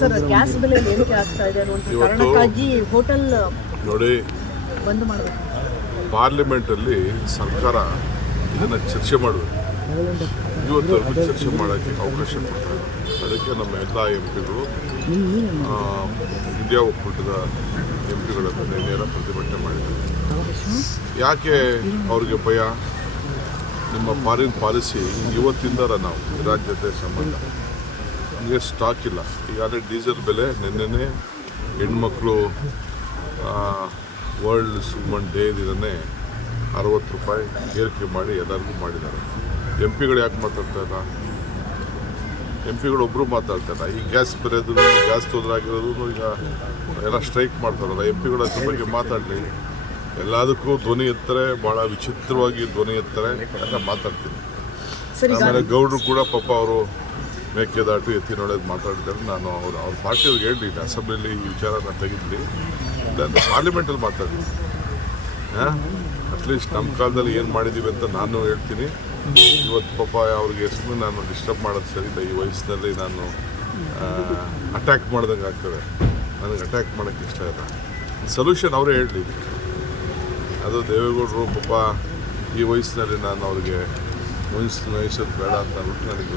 Sir gas ಬೆಲೆ ಏರಿಕೆ ಆಗ್ತಾ ಇದೆ ಅನ್ನುವಂಥ ಕಾರಣಕ್ಕಾಗಿ ಹೋಟೆಲ್ ನೋಡಿ ಬಂದ್ ಮಾಡಬೇಕು. ಪಾರ್ಲಿಮೆಂಟಲ್ಲಿ ಸರ್ಕಾರ ಇದನ್ನು ಚರ್ಚೆ ಮಾಡಬೇಕು. ಇವತ್ತವರೆಗೂ ಚರ್ಚೆ ಮಾಡೋಕ್ಕೆ ಅವಕಾಶ ಕೊಡ್ತಾರೆ. ಅದಕ್ಕೆ ನಮ್ಮ ಎಲ್ಲ ಎಂ ಪಿಗಳು ಇಂಡಿಯಾ ಒಕ್ಕೂಟದ ಎಂ ಪಿಗಳನ್ನು ನೇರ ಪ್ರತಿಭಟನೆ ಮಾಡಿದ್ದಾರೆ. ಯಾಕೆ ಅವ್ರಿಗೆ ಭಯ? ನಿಮ್ಮ ಫಾರಿನ್ ಪಾಲಿಸಿ ಇವತ್ತಿಂದ ನಾವು ಇರಾನ್ ಜೊತೆ ಸಂಬಂಧ ನಮಗೆ ಸ್ಟಾಕ್ ಇಲ್ಲ. ಈಗಾಗಲೇ ಡೀಸೆಲ್ ಬೆಲೆ ನಿನ್ನೆನೇ ಹೆಣ್ಮಕ್ಳು ವರ್ಲ್ಡ್ ವುಮನ್ ಡೇ ದಿನನೇ 60 ರೂಪಾಯಿ ಏರಿಕೆ ಮಾಡಿ ಎಲ್ಲರಿಗೂ ಮಾಡಿದ್ದಾರೆ. ಎಂ ಪಿಗಳು ಯಾಕೆ ಮಾತಾಡ್ತಾ ಇಲ್ಲ? ಎಂ ಪಿಗಳು ಒಬ್ಬರು ಮಾತಾಡ್ತಾ ಇಲ್ಲ. ಈ ಗ್ಯಾಸ್ ಬೆಲೆದು ಗ್ಯಾಸ್ ತೊಂದರೆ ಆಗಿರೋದು ಈಗ ಎಲ್ಲ ಸ್ಟ್ರೈಕ್ ಮಾಡ್ತಾರಲ್ಲ, ಎಂ ಪಿಗಳು ಅದ್ರ ಬಗ್ಗೆ ಮಾತಾಡಲಿ. ಎಲ್ಲದಕ್ಕೂ ಧ್ವನಿ ಎತ್ತಾರೆ, ಭಾಳ ವಿಚಿತ್ರವಾಗಿ ಧ್ವನಿ ಎತ್ತಾರೆ ಅಂತ ಮಾತಾಡ್ತೀನಿ. ಆಮೇಲೆ ಗೌಡರು ಕೂಡ ಪಾಪ ಅವರು ಮೇಕೆದಾಟು ಎತ್ತಿನೊಳಗೆ ಮಾತಾಡಿದ್ದಾರೆ. ನಾನು ಅವ್ರ ಪಾರ್ಟಿಯವ್ರಿಗೆ ಹೇಳಿದ್ದೀನಿ, ಅಸೆಂಬ್ಲಿಯಲ್ಲಿ ಈ ವಿಚಾರನ ತೆಗೆದ್ಲಿ, ನಾನು ಪಾರ್ಲಿಮೆಂಟಲ್ಲಿ ಮಾತಾಡ್ತೀನಿ. ಅಟ್ಲೀಸ್ಟ್ ನಮ್ಮ ಕಾಲದಲ್ಲಿ ಏನು ಮಾಡಿದ್ದೀವಿ ಅಂತ ನಾನು ಹೇಳ್ತೀನಿ. ಇವತ್ತು ಪಾಪ ಅವ್ರಿಗೆ ಸುಮ್ಮನೆ ನಾನು ಡಿಸ್ಟರ್ಬ್ ಮಾಡೋದು ಸರಿ ಇಲ್ಲ. ಈ ವಯಸ್ಸಿನಲ್ಲಿ ನಾನು ಅಟ್ಯಾಕ್ ಮಾಡ್ದಂಗೆ ಆಗ್ತದೆ. ನನಗೆ ಅಟ್ಯಾಕ್ ಮಾಡೋಕ್ಕೆ ಇಷ್ಟ ಇಲ್ಲ. ಸೊಲ್ಯೂಷನ್ ಅವರೇ ಹೇಳಲಿ. ಅದು ದೇವೇಗೌಡರು ಪಾಪ ಈ ವಯಸ್ಸಿನಲ್ಲಿ ನಾನು ಅವ್ರಿಗೆ ನೋಯಿಸೋದು ಬೇಡ ಅಂತ ಅಂದ್ಬಿಟ್ಟು ನನಗೆ